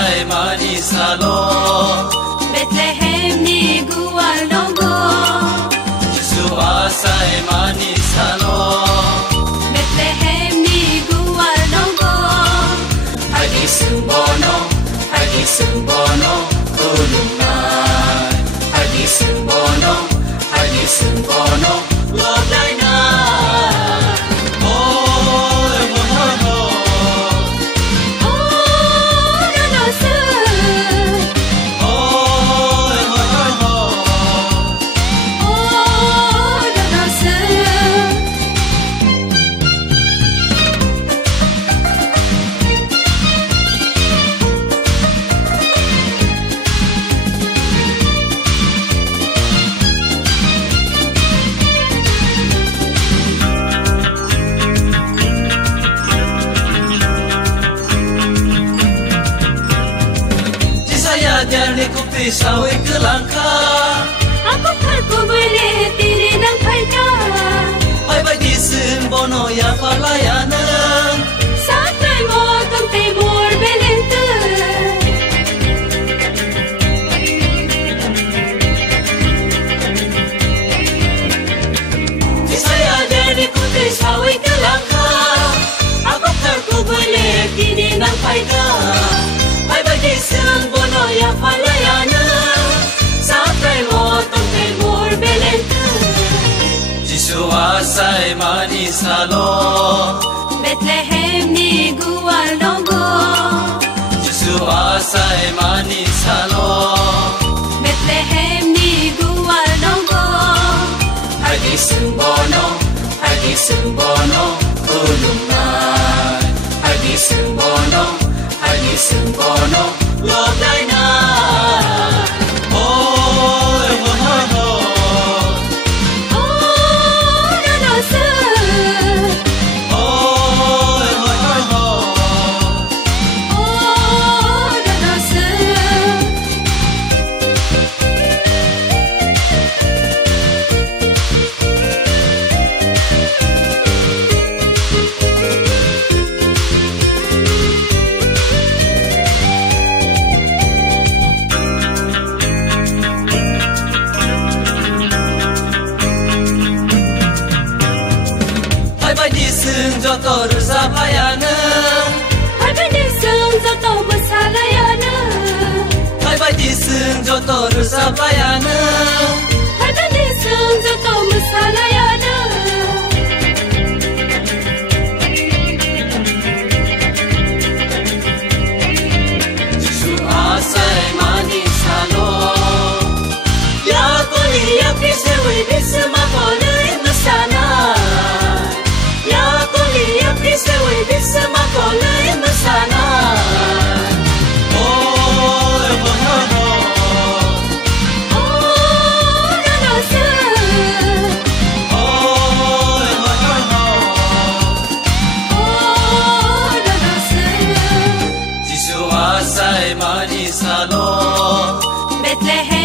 achaima ni salo, Bethlehem ni gual nonggo, Jisu achaima ni salo, Bethlehem ni gual nonggo, hagi sumbono ulungan, hagi sumbono lobday na. Jadi ku pisau ke langkah, aku ku boleh tiri nang paida, hai bai di sumbono ya palayana, satrai mo tong timur belente, di saya jadi ku pisau ke langkah, aku ku boleh tiri nang paida, hai bai di sumbono ya palayana, satrai mo tong timur belente. Jisu achaima ni salo, Bethlehem ni gual nonggo, Jisu achaima ni salo, Bethlehem ni gual nonggo, hagi sumbono ulungan, hagi sumbono lobday na. Joto rusap layana, hai bai di sung joto masalayana, hai bai di sung joto rusap layana, hai bai di sung joto masalayana, Jisu achaima ni salo, ya koli ya pisewi bisma koli masana. Pisewi bisma kolay masana. Jisu achaima ni salo, Bethlehem